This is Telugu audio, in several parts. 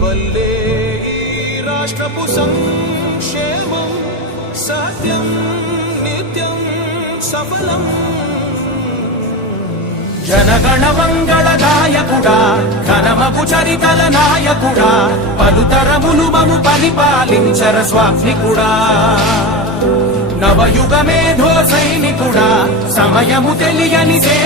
వల్లే ఈ రాష్ట్రపు సంక్షేమం సత్యం నిత్యం సఫలం. జనగణ మంగళ గాయకుడా ఘనమగు చరితల నాయకుడా పలుతరములు మము పరిపాలించర స్వామికుడా నవయుగ మేధో సైనికుడా సమయము తెలియని సేవ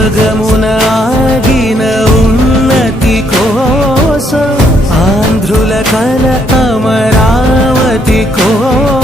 సగమున ఆగిన ఉన్నతి కోసం ఆంధ్రుల కల అమరావతి కోసం